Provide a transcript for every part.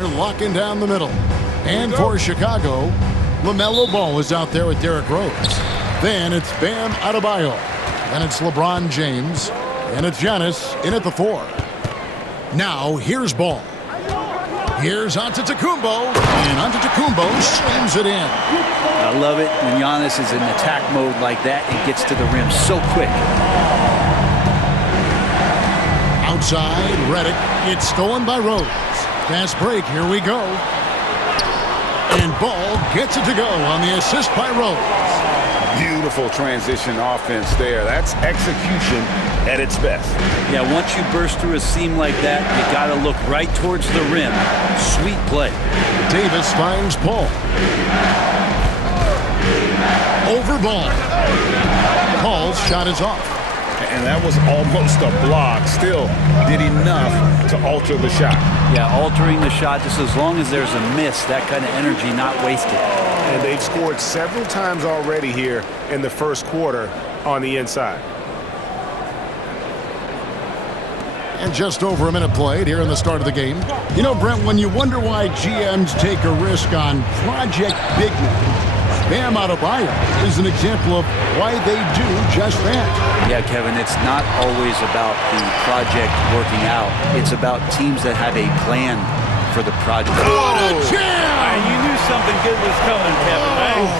Locking down the middle. And for Chicago, LaMelo Ball is out there with Derrick Rose. Then it's Bam Adebayo. Then it's LeBron James. And it's Giannis in at the 4. Now here's Ball. Here's Antetokounmpo. And Antetokounmpo slams it in. I love it when Giannis is in attack mode like that and gets to the rim so quick. Outside, Redick. It's stolen by Rose. Fast break, here we go. And Ball gets it to go on the assist by Rose. Beautiful transition offense there. That's execution at its best. Yeah, once you burst through a seam like that, you got to look right towards the rim. Sweet play. Davis finds Paul. Over Ball. Paul's shot is off. And that was almost a block. Still did enough to alter the shot. Yeah, altering the shot just as long as there's a miss, that kind of energy not wasted. And they've scored several times already here in the first quarter on the inside. And just over a minute played here in the start of the game. You know, Brent, when you wonder why GMs take a risk on Project Big Men, Bam Adebayo is an example of why they do just that. Yeah, Kevin, it's not always about the project working out. It's about teams that have a plan for the project. What a jam! You knew something good was coming, Kevin, right?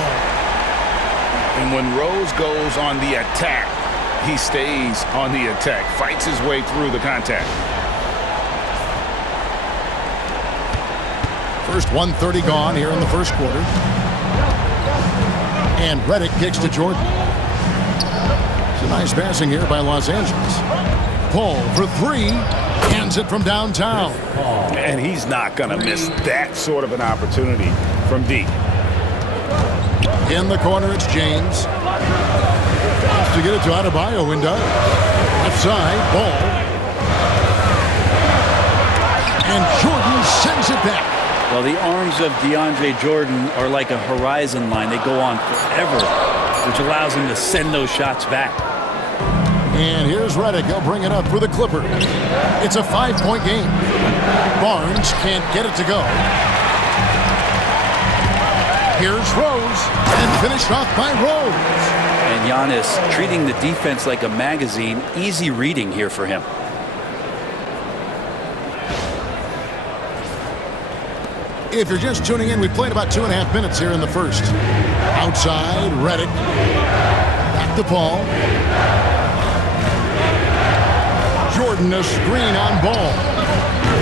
And when Rose goes on the attack, he stays on the attack, fights his way through the contact. First 1:30 gone here in the first quarter. And Redick kicks to Jordan. It's a nice passing here by Los Angeles. Paul for 3. Hands it from downtown. And he's not going to miss that sort of an opportunity from deep. In the corner, it's James. Wants to get it to Adebayo and does. Left side, Ball. And Jordan sends it back. Well, the arms of DeAndre Jordan are like a horizon line. They go on forever, which allows him to send those shots back. And here's Redick. He'll bring it up for the Clippers. It's a 5-point game. Barnes can't get it to go. Here's Rose, and finished off by Rose. And Giannis treating the defense like a magazine. Easy reading here for him. If you're just tuning in, we played about 2.5 minutes here in the first. Outside, Redick. Back to Paul. Jordan a screen on Ball.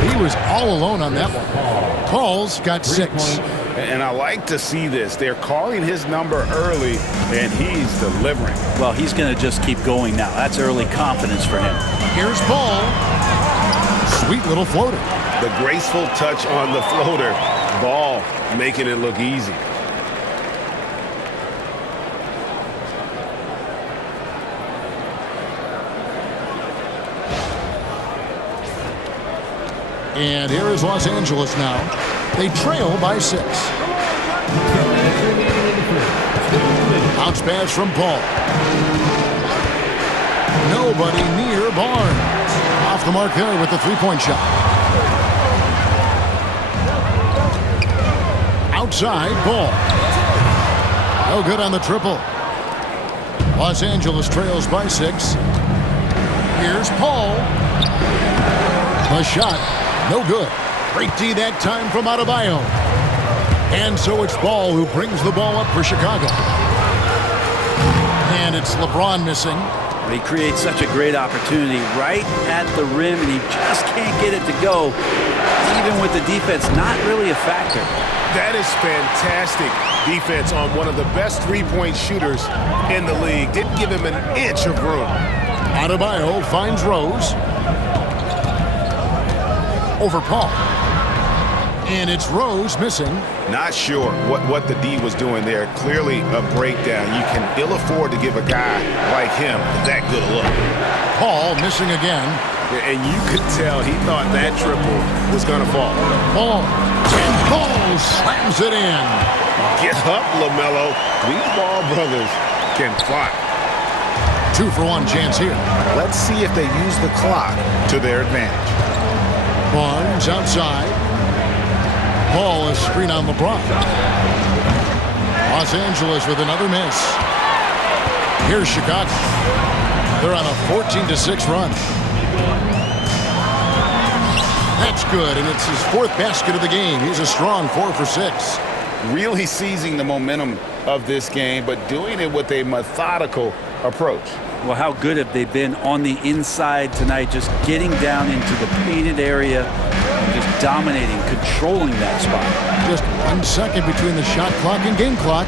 He was all alone on that one. Paul's got 6. And I like to see this. They're calling his number early, and he's delivering. Well, he's going to just keep going now. That's early confidence for him. Here's Ball. Sweet little floater. The graceful touch on the floater. Ball making it look easy. And here is Los Angeles now. They trail by 6. Bounce pass from Paul. Nobody near Barnes. Off the mark there with the 3-point shot. Outside, Ball. No good on the triple. Los Angeles trails by 6. Here's Paul. The shot, no good. Great D that time from Adebayo. And so it's Ball who brings the ball up for Chicago. And it's LeBron missing. He creates such a great opportunity right at the rim, and he just can't get it to go. Even with the defense not really a factor. That is fantastic defense on one of the best three-point shooters in the league. Didn't give him an inch of room. Adebayo finds Rose. Over Paul. And it's Rose missing. Not sure what the D was doing there. Clearly a breakdown. You can ill afford to give a guy like him that good a look. Paul missing again. And you could tell he thought that triple was going to fall. Ball. And Ball slams it in. Get up, LaMelo. These Ball brothers can fly. 2-for-1 chance here. Let's see if they use the clock to their advantage. Barnes outside. screen on LeBron. Los Angeles with another miss. Here's Chicago. They're on a 14-6 run. That's good, and it's his 4th basket of the game. He's a strong 4 for 6. Really seizing the momentum of this game, but doing it with a methodical approach. Well, how good have they been on the inside tonight, just getting down into the painted area, and just dominating, controlling that spot. Just 1 second between the shot clock and game clock.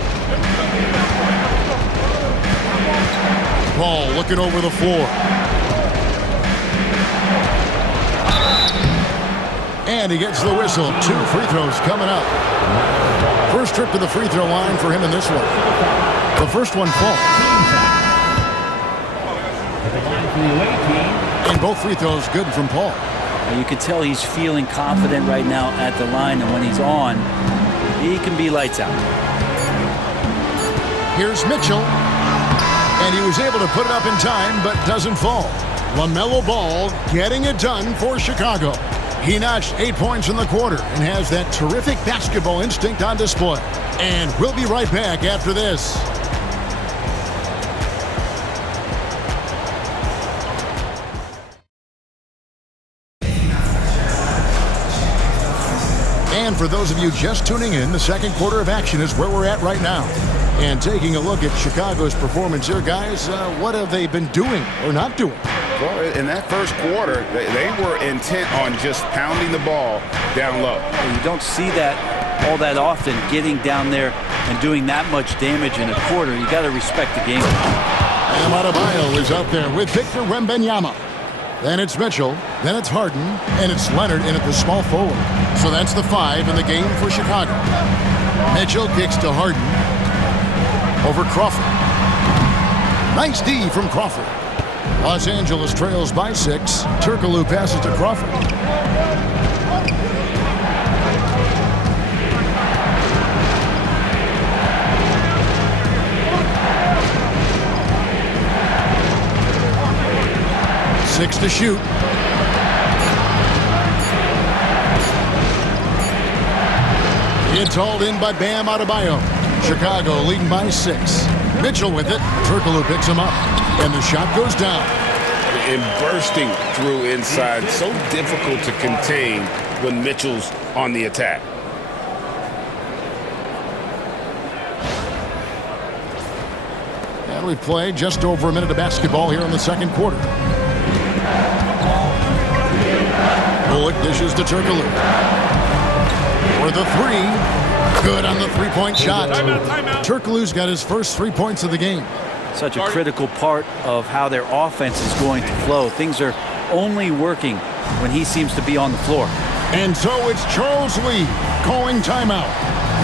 Ball looking over the floor. And he gets the whistle. 2 free throws coming up. First trip to the free throw line for him in this one. The first one falls. And both free throws good from Paul. You can tell he's feeling confident right now at the line, and when he's on, he can be lights out. Here's Mitchell. And he was able to put it up in time, but doesn't fall. LaMelo Ball getting it done for Chicago. He notched 8 points in the quarter and has that terrific basketball instinct on display. And we'll be right back after this. And for those of you just tuning in, the second quarter of action is where we're at right now. And taking a look at Chicago's performance here, guys, what have they been doing or not doing? Well, in that first quarter, they were intent on just pounding the ball down low. You don't see that all that often, getting down there and doing that much damage in a quarter. You got to respect the game. Bam Adebayo is out there with Victor Wembanyama. Then it's Mitchell, then it's Harden, and it's Leonard in at the small forward. So that's the 5 in the game for Chicago. Mitchell kicks to Harden. Over Crawford. Nice D from Crawford. Los Angeles trails by 6. Turkoglu passes to Crawford. Six to shoot. It's hauled in by Bam Adebayo. Chicago leading by 6. Mitchell with it. Turkoglu picks him up. And the shot goes down. And bursting through inside. So difficult to contain when Mitchell's on the attack. And we've played just over a minute of basketball here in the second quarter. Bullock dishes to Turkoglu. For the 3. Good on the three-point shot. Timeout. Turkoglu's got his first 3 points of the game. Such a critical part of how their offense is going to flow. Things are only working when he seems to be on the floor. And so it's Charles Lee calling timeout.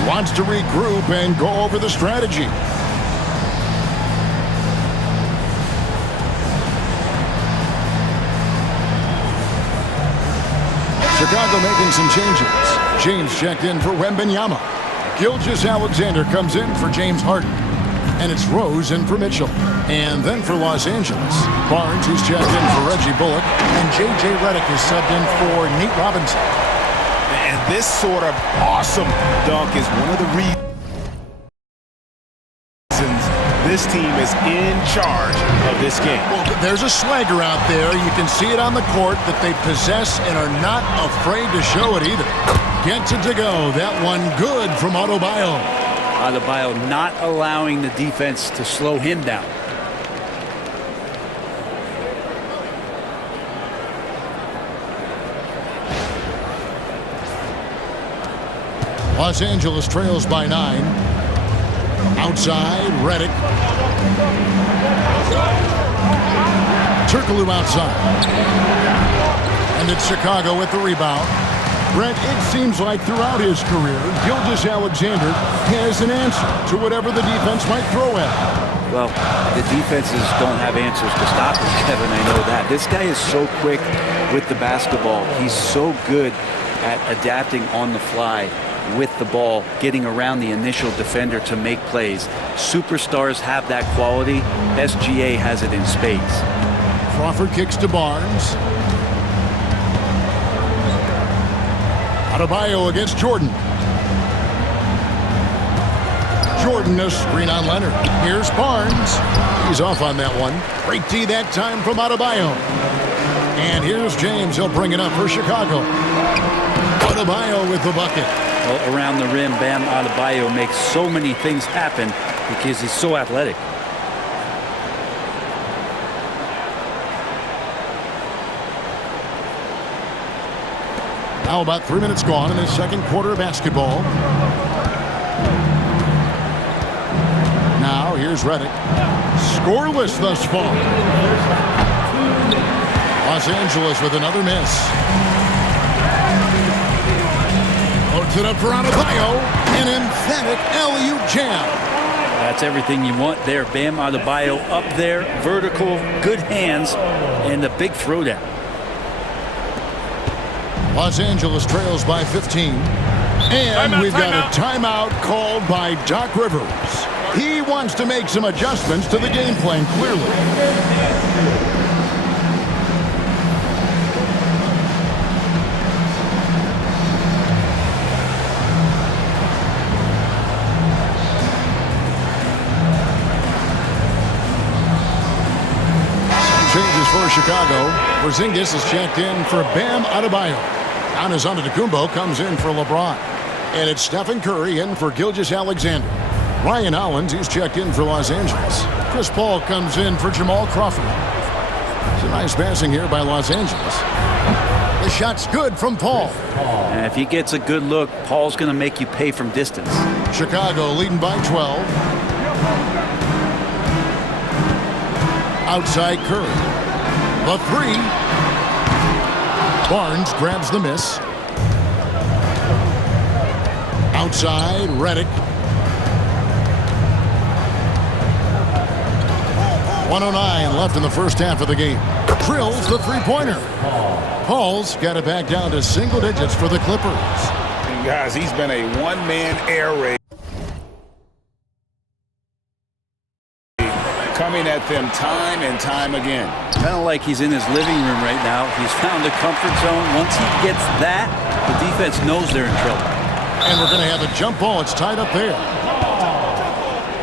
He wants to regroup and go over the strategy. Chicago making some changes. James checked in for Wembanyama. Gilgeous-Alexander comes in for James Harden. And it's Rose in for Mitchell. And then for Los Angeles, Barnes, who's checked in for Reggie Bullock. And J.J. Redick is subbed in for Nate Robinson. And this sort of awesome dunk is one of the reasons this team is in charge of this game. Well, there's a swagger out there. You can see it on the court that they possess and are not afraid to show it either. Gets it to go. That one good from Adebayo. Adebayo not allowing the defense to slow him down. Los Angeles trails by 9. Outside, Redick. Turkoglu outside. And it's Chicago with the rebound. Brent, it seems like throughout his career, Gilgeous-Alexander has an answer to whatever the defense might throw at him. Well, the defenses don't have answers to stop him, Kevin. I know that. This guy is so quick with the basketball. He's so good at adapting on the fly with the ball, getting around the initial defender to make plays. Superstars have that quality. SGA has it in spades. Crawford kicks to Barnes. Adebayo against Jordan. Jordan a screen on Leonard. Here's Barnes. He's off on that one. Great D that time from Adebayo. And here's James. He'll bring it up for Chicago. Adebayo with the bucket. Well, around the rim, Bam Adebayo makes so many things happen because he's so athletic. Now about 3 minutes gone in the second quarter of basketball. Now here's Redick. Scoreless thus far. Los Angeles with another miss. Loads it up for Adebayo. An emphatic alley-oop jam. That's everything you want there. Bam Adebayo up there, vertical, good hands, and the big throwdown. Los Angeles trails by 15. And we've got a timeout called by Doc Rivers. He wants to make some adjustments to the game plan, clearly. Some changes for Chicago. Porzingis is checked in for Bam Adebayo. Giannis Antetokounmpo comes in for LeBron. And it's Stephen Curry in for Gilgeous-Alexander. Ryan Hollins, he's checked in for Los Angeles. Chris Paul comes in for Jamal Crawford. It's a nice passing here by Los Angeles. The shot's good from Paul. And if he gets a good look, Paul's going to make you pay from distance. Chicago leading by 12. Outside Curry. The three. Barnes grabs the miss. Outside, Redick. 1:09 left in the first half of the game. Drills the three-pointer. Paul's got it back down to single digits for the Clippers. And guys, he's been a one-man air raid. Coming at them time and time again. Kind of like he's in his living room right now. He's found a comfort zone. Once he gets that, the defense knows they're in trouble. And we're going to have a jump ball. It's tied up there.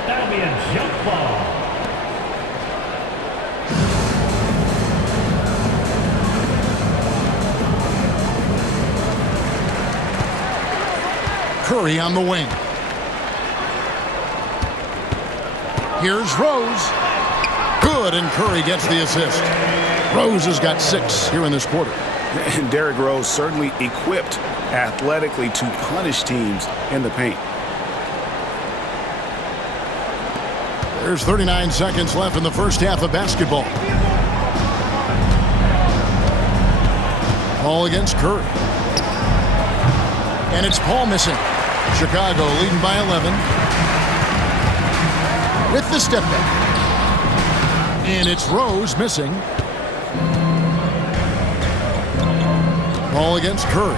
That'll be a jump ball. Curry on the wing. Here's Rose. Good, and Curry gets the assist. Rose has got 6 here in this quarter. And Derrick Rose certainly equipped athletically to punish teams in the paint. There's 39 seconds left in the first half of basketball. Paul against Curry. And it's Paul missing. Chicago leading by 11. With the step back. And it's Rose missing. Paul against Curry.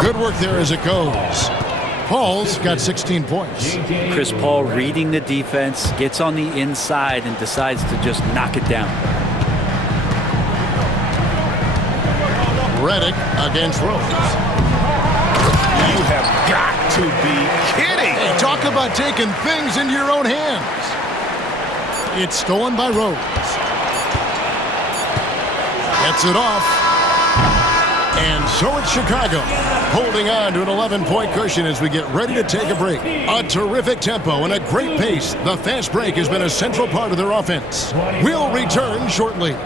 Good work there as it goes. Paul's got 16 points. Chris Paul reading the defense, gets on the inside and decides to just knock it down. Redick against Rose. You have got to be kidding. Hey, talk about taking things into your own hands. It's stolen by Rose. Gets it off. And so it's Chicago, holding on to an 11-point cushion as we get ready to take a break. A terrific tempo and a great pace. The fast break has been a central part of their offense. We'll return shortly.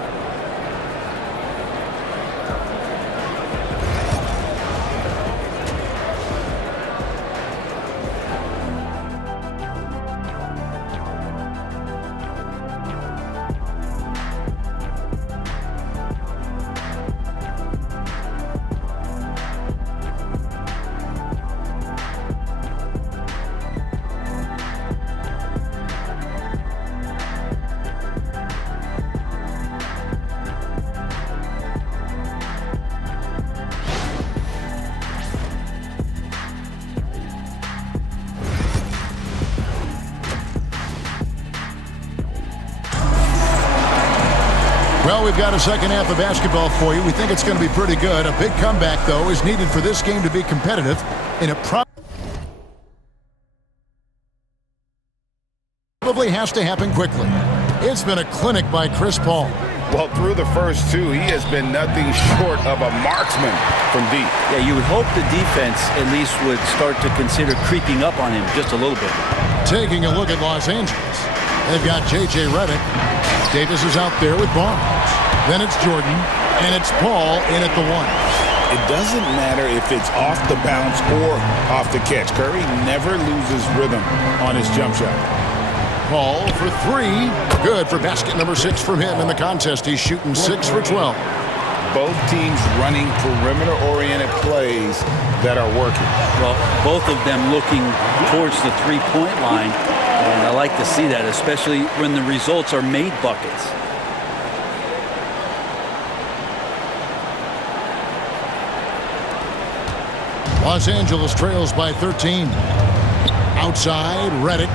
Well, we've got a second half of basketball for you. We think it's going to be pretty good. A big comeback, though, is needed for this game to be competitive in a really has to happen quickly. It's been a clinic by Chris Paul. Well, through the first two, he has been nothing short of a marksman from deep. Yeah, you would hope the defense at least would start to consider creeping up on him just a little bit. Taking a look at Los Angeles. They've got J.J. Redick. Davis is out there with Barnes. Then it's Jordan, and it's Paul in at the one. It doesn't matter if it's off the bounce or off the catch. Curry never loses rhythm on his jump shot. Paul for three. Good for basket number 6 from him in the contest. He's shooting 6 for 12. Both teams running perimeter-oriented plays that are working. Well, both of them looking towards the three-point line, and I like to see that, especially when the results are made buckets. Los Angeles trails by 13. Outside, Redick.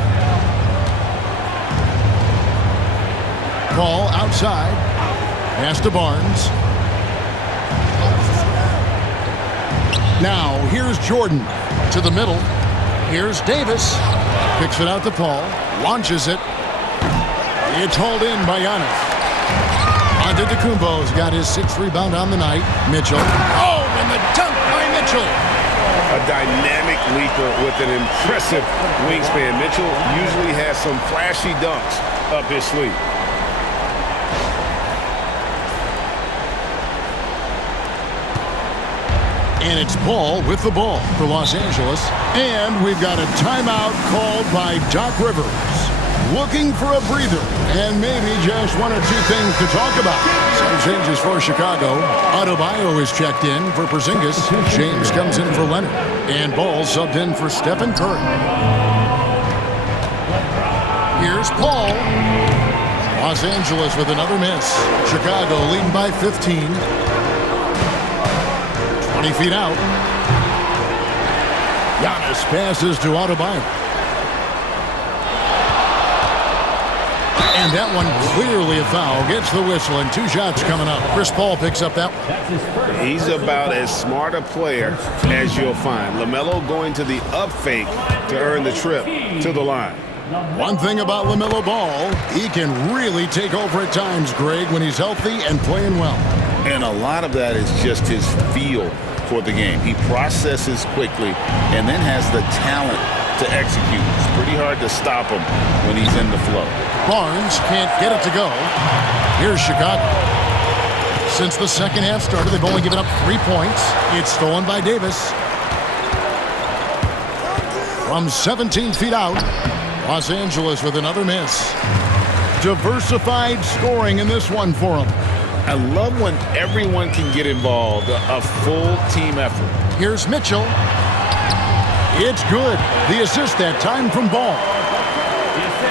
Paul outside. Pass to Barnes. Now, here's Jordan to the middle. Here's Davis. Picks it out to Paul. Launches it. It's hauled in by Giannis. Antetokounmpo's got his 6th rebound on the night. Mitchell. Oh, and the dunk by Mitchell. A dynamic leaper with an impressive wingspan. Mitchell usually has some flashy dunks up his sleeve. And it's Paul with the ball for Los Angeles. And we've got a timeout called by Doc Rivers. Looking for a breather and maybe just one or two things to talk about. Some changes for Chicago. Adebayo is checked in for Porzingis. James comes in for Leonard. And Ball subbed in for Stephen Curry. Here's Paul. Los Angeles with another miss. Chicago leading by 15. 20 feet out. Giannis passes to Adebayo. And that one clearly a foul. Gets the whistle and 2 shots coming up. Chris Paul picks up that one. He's about as smart a player as you'll find. LaMelo going to the up fake to earn the trip to the line. One thing about LaMelo Ball, he can really take over at times, Greg, when he's healthy and playing well. And a lot of that is just his feel for the game. He processes quickly and then has the talent to execute. It's pretty hard to stop him when he's in the flow. Barnes can't get it to go. Here's Chicago. Since the second half started, they've only given up 3 points. It's stolen by Davis. From 17 feet out, Los Angeles with another miss. Diversified scoring in this one for them. I love when everyone can get involved, a full team effort. Here's Mitchell. It's good. The assist that time from Ball.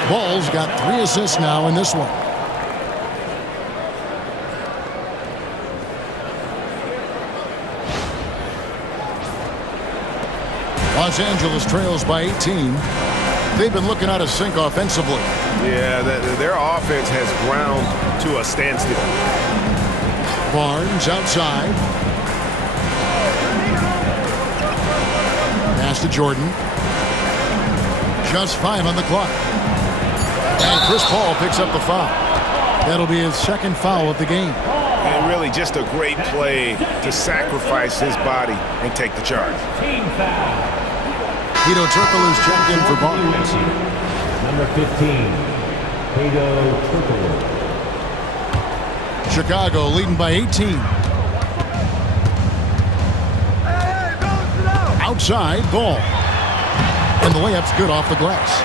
Ball's got 3 assists now in this one. Los Angeles trails by 18. They've been looking out of sync offensively. Yeah, their offense has ground to a standstill. Barnes outside. Pass to Jordan. Just 5 on the clock. And Chris Paul picks up the foul. That'll be his 2nd foul of the game. And really just a great play to sacrifice his body and take the charge. Team foul. Hedo Turkoglu is checked in for Barnes. Number 15, Hedo Turkoglu. Chicago leading by 18. Outside, Ball. And the layup's good off the glass.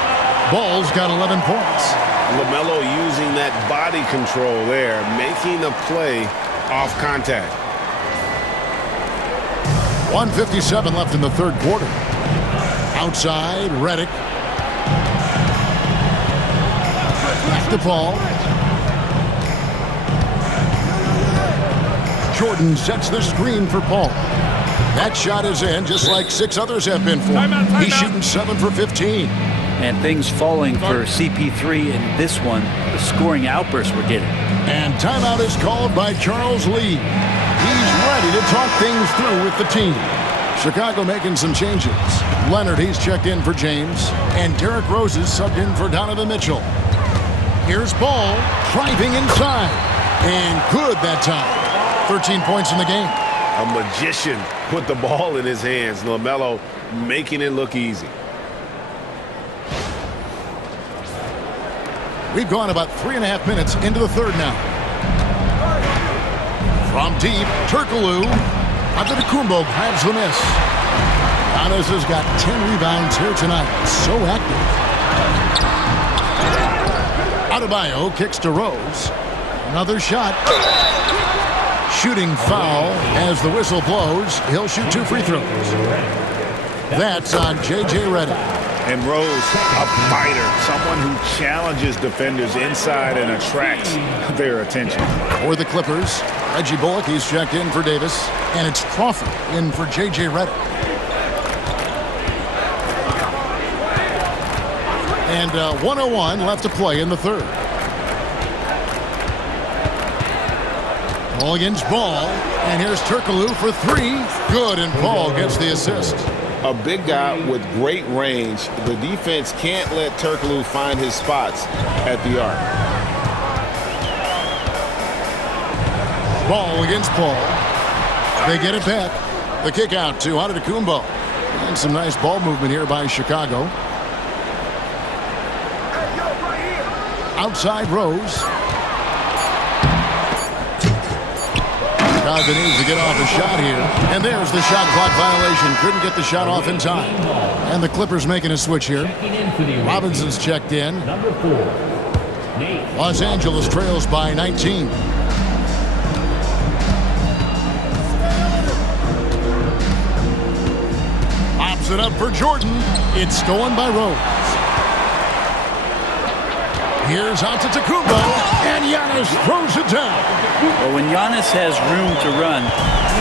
Ball's got 11 points. LaMelo using that body control there, making a play off contact. 1:57 left in the 3rd quarter. Outside, Redick. Back to Paul. Jordan sets the screen for Paul. That shot is in, just like 6 others have been for him. He's shooting 7 for 15. And things falling for CP3 in this one, the scoring outbursts we're getting. And timeout is called by Charles Lee. He's ready to talk things through with the team. Chicago making some changes. Leonard, he's checked in for James. And Derrick Rose is subbed in for Donovan Mitchell. Here's Ball driving inside. And good that time. 13 points in the game. A magician put the ball in his hands. LaMelo making it look easy. We've gone about 3.5 minutes into the third now. From deep, Turkoglu. Antetokounmpo grabs the miss. Giannis has got 10 rebounds here tonight. So active. Adebayo kicks to Rose. Another shot. Shooting foul as the whistle blows. He'll shoot 2 free throws. That's on J.J. Redick. And Rose, a fighter, someone who challenges defenders inside and attracts their attention. For the Clippers, Reggie Bullock, he's checked in for Davis. And it's Crawford in for J.J. Redick. And 1:01 left to play in the third. Ball against Ball. And here's Turkoglu for 3. Good, and Ball gets the assist. A big guy with great range. The defense can't let Turkoglu find his spots at the arc. Ball against Paul. They get it back. The kick out to Antetokounmpo. And some nice ball movement here by Chicago. Outside Rose. Chicago needs to get off a shot here. And there's the shot clock violation. Couldn't get the shot off in time. And the Clippers making a switch here. Robinson's checked in. Number 4, Nate. Los Angeles trails by 19. Pops it up for Jordan. It's stolen by Rose. Here's Antetokounmpo, and Giannis throws it down. Well, when Giannis has room to run,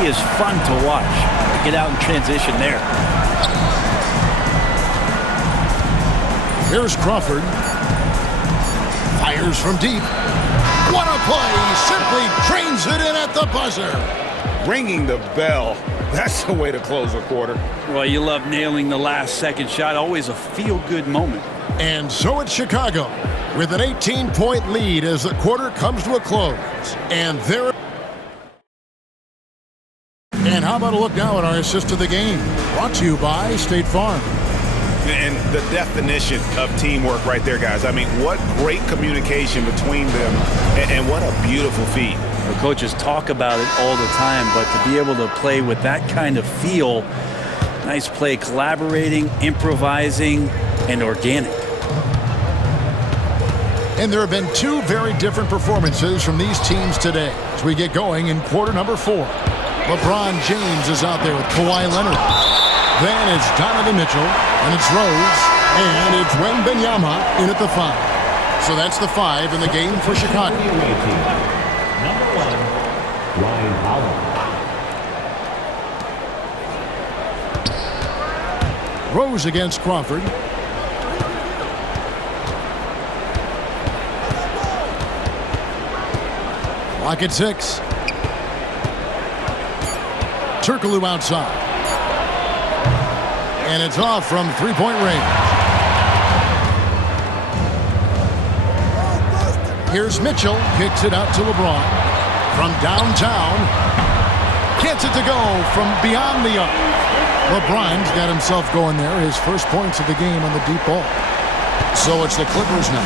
he is fun to watch. Get out in transition there. Here's Crawford. Fires from deep. What a play! He simply drains it in at the buzzer. Ringing the bell. That's the way to close a quarter. Well, you love nailing the last second shot. Always a feel-good moment. And so it's Chicago with an 18-point lead as the quarter comes to a close. And there. And how about a look now at our assist of the game? Brought to you by State Farm. And the definition of teamwork right there, guys. I mean, what great communication between them, and what a beautiful feat. The coaches talk about it all the time, but to be able to play with that kind of feel, nice play, collaborating, improvising, and organic. And there have been 2 very different performances from these teams today as we get going in quarter number 4. LeBron James is out there with Kawhi Leonard. Then it's Donovan Mitchell, and it's Rose, and it's Wembanyama in at the 5. So that's the 5 in the game for Chicago. Number 1, Ryan Howard. Rose against Crawford. Clock at 6. Turkoglu outside. And it's off from 3-point range. Here's Mitchell. Kicks it out to LeBron. From downtown. Gets it to go from beyond the arc. LeBron's got himself going there. His first points of the game on the deep ball. So it's the Clippers now.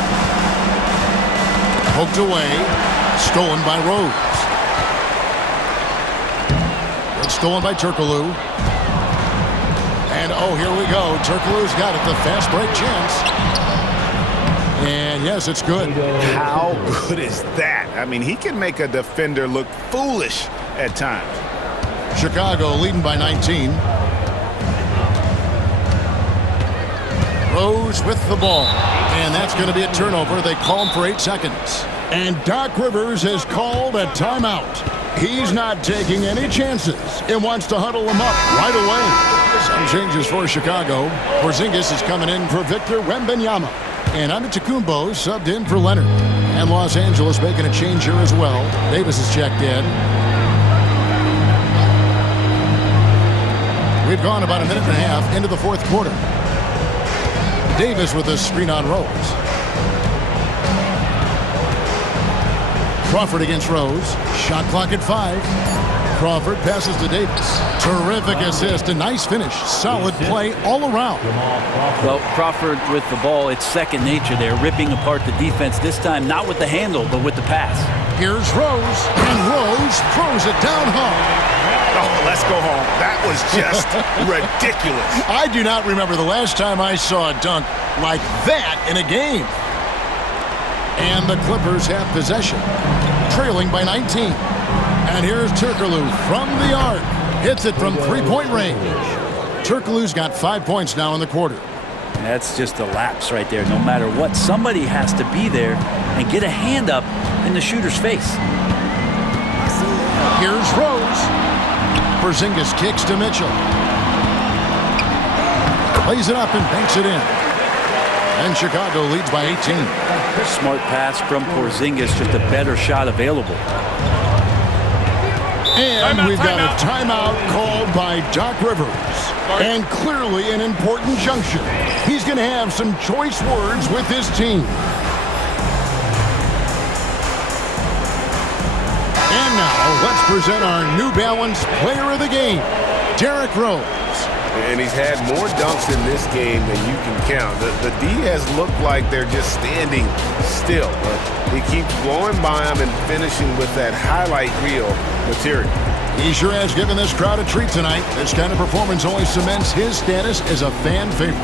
Poked away. Stolen by Rose. It's stolen by Turkoglu. And oh, here we go. Turkoglu's got it. The fast break chance. And yes, it's good. How good is that? I mean, he can make a defender look foolish at times. Chicago leading by 19. Rose with the ball. And that's going to be a turnover. They call him for 8 seconds. And Doc Rivers has called a timeout. He's not taking any chances and wants to huddle them up right away. Some changes for Chicago. Porzingis is coming in for Victor Wembanyama. And Antetokounmpo subbed in for Leonard. And Los Angeles making a change here as well. Davis is checked in. We've gone about a minute and a half into the fourth quarter. Davis with a screen on Rose. Crawford against Rose. Shot clock at 5. Crawford passes to Davis. Terrific assist. A nice finish. Solid play all around. Well, Crawford with the ball, it's second nature there, ripping apart the defense. This time, not with the handle, but with the pass. Here's Rose, and Rose throws it down home. Oh, let's go home. That was just ridiculous. I do not remember the last time I saw a dunk like that in a game. And the Clippers have possession, trailing by 19. And here's Turkoglu from the arc. Hits it from three-point range. Turkoglu's got 5 points now in the quarter. And that's just a lapse right there. No matter what, somebody has to be there and get a hand up in the shooter's face. Here's Rose. Porzingis kicks to Mitchell. Lays it up and banks it in. And Chicago leads by 18. Smart pass from Porzingis, just a better shot available. And we've got a timeout called by Doc Rivers. And clearly an important junction. He's going to have some choice words with his team. And now let's present our New Balance player of the game, Derrick Rose. And he's had more dunks in this game than you can count. The D has looked like they're just standing still. But he keeps blowing by them and finishing with that highlight reel material. He sure has given this crowd a treat tonight. This kind of performance only cements his status as a fan favorite.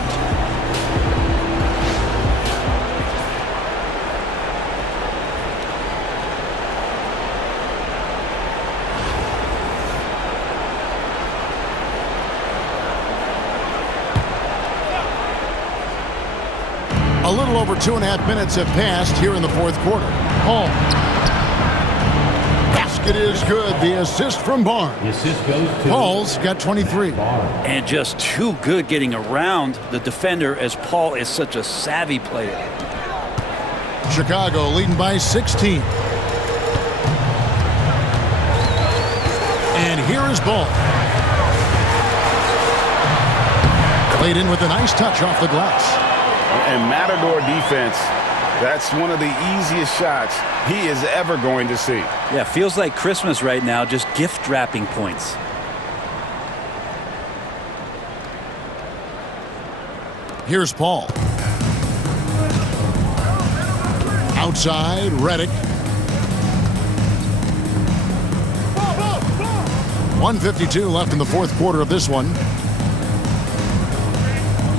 A little over 2.5 minutes have passed here in the fourth quarter. Hall. Basket is good. The assist from Barnes. The assist goes to Paul's got 23. And just too good getting around the defender, as Paul is such a savvy player. Chicago leading by 16. And here is Ball. Played in with a nice touch off the glass. And Matador defense, that's one of the easiest shots he is ever going to see. Yeah, feels like Christmas right now, just gift wrapping points. Here's Paul. Outside, Redick. 1:52 left in the fourth quarter of this one.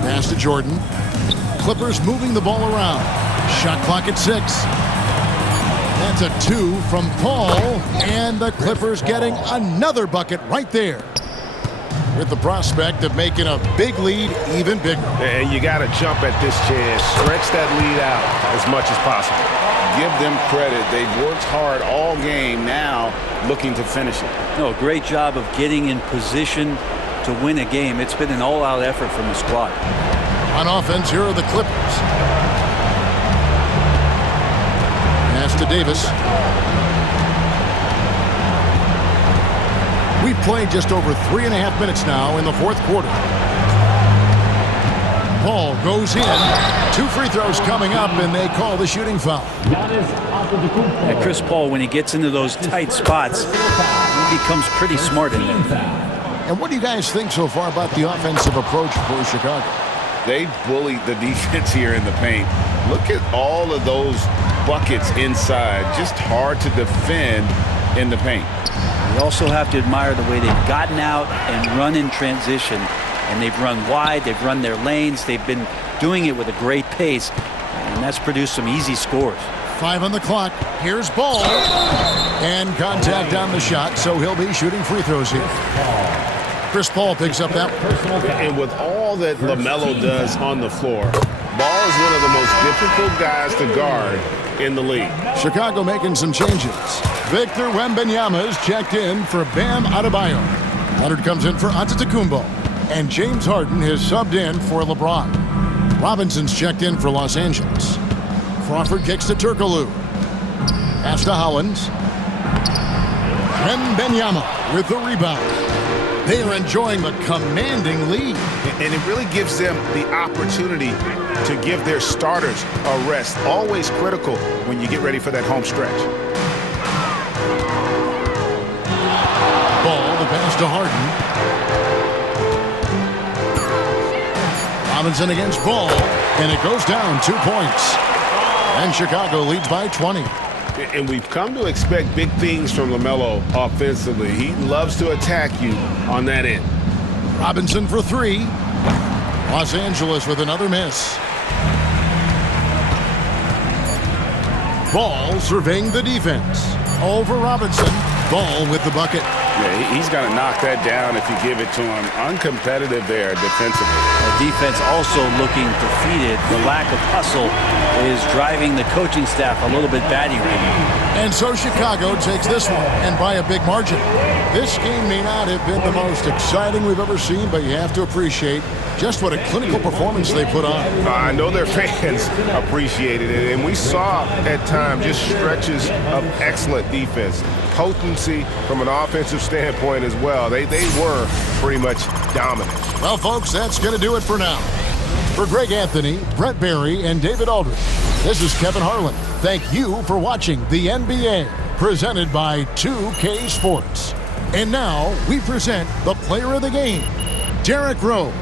Pass to Jordan. Clippers moving the ball around. Shot clock at 6. That's a 2 from Paul, and the Clippers getting another bucket right there, with the prospect of making a big lead even bigger. And you got to jump at this chance. Stretch that lead out as much as possible. Give them credit. They've worked hard all game, now looking to finish it. No, great job of getting in position to win a game. It's been an all-out effort from the squad. On offense, here are the Clippers. Pass to Davis. We've played just over 3.5 minutes now in the fourth quarter. Paul goes in. 2 free throws coming up, and they call the shooting foul. And Chris Paul, when he gets into those tight spots, he becomes pretty smart in there. And what do you guys think so far about the offensive approach for Chicago? They bullied the defense here in the paint. Look at all of those buckets inside. Just hard to defend in the paint. You also have to admire the way they've gotten out and run in transition. And they've run wide, they've run their lanes, they've been doing it with a great pace, and that's produced some easy scores. 5 on the clock. Here's Ball. And contact on the shot, so he'll be shooting free throws here. Chris Paul picks up that one. And with all that LaMelo does on the floor, Ball is one of the most difficult guys to guard in the league. Chicago making some changes. Victor Wembanyama is checked in for Bam Adebayo. Leonard comes in for Antetokounmpo. And James Harden has subbed in for LeBron. Robinson's checked in for Los Angeles. Crawford kicks to Turkoglu. Pass to Hollins. Wembanyama with the rebound. They are enjoying the commanding lead. And it really gives them the opportunity to give their starters a rest. Always critical when you get ready for that home stretch. to Harden. Robinson against Ball, and it goes down 2 points. And Chicago leads by 20. And we've come to expect big things from LaMelo offensively. He loves to attack you on that end. Robinson for three. Los Angeles with another miss. Ball surveying the defense. Over Robinson. Ball with the bucket. Yeah, he's going to knock that down if you give it to him. Uncompetitive there defensively. The defense also looking defeated. The lack of hustle is driving the coaching staff a little bit batty right now. And so Chicago takes this one, and by a big margin. This game may not have been the most exciting we've ever seen, but you have to appreciate just what a clinical performance they put on. I know their fans appreciated it, and we saw at times just stretches of excellent defense. Potency from an offensive standpoint as well. They were pretty much dominant. Well, folks, that's going to do it for now. For Greg Anthony, Brett Barry, and David Aldridge, this is Kevin Harlan. Thank you for watching the NBA, presented by 2K Sports. And now we present the player of the game, Derrick Rose.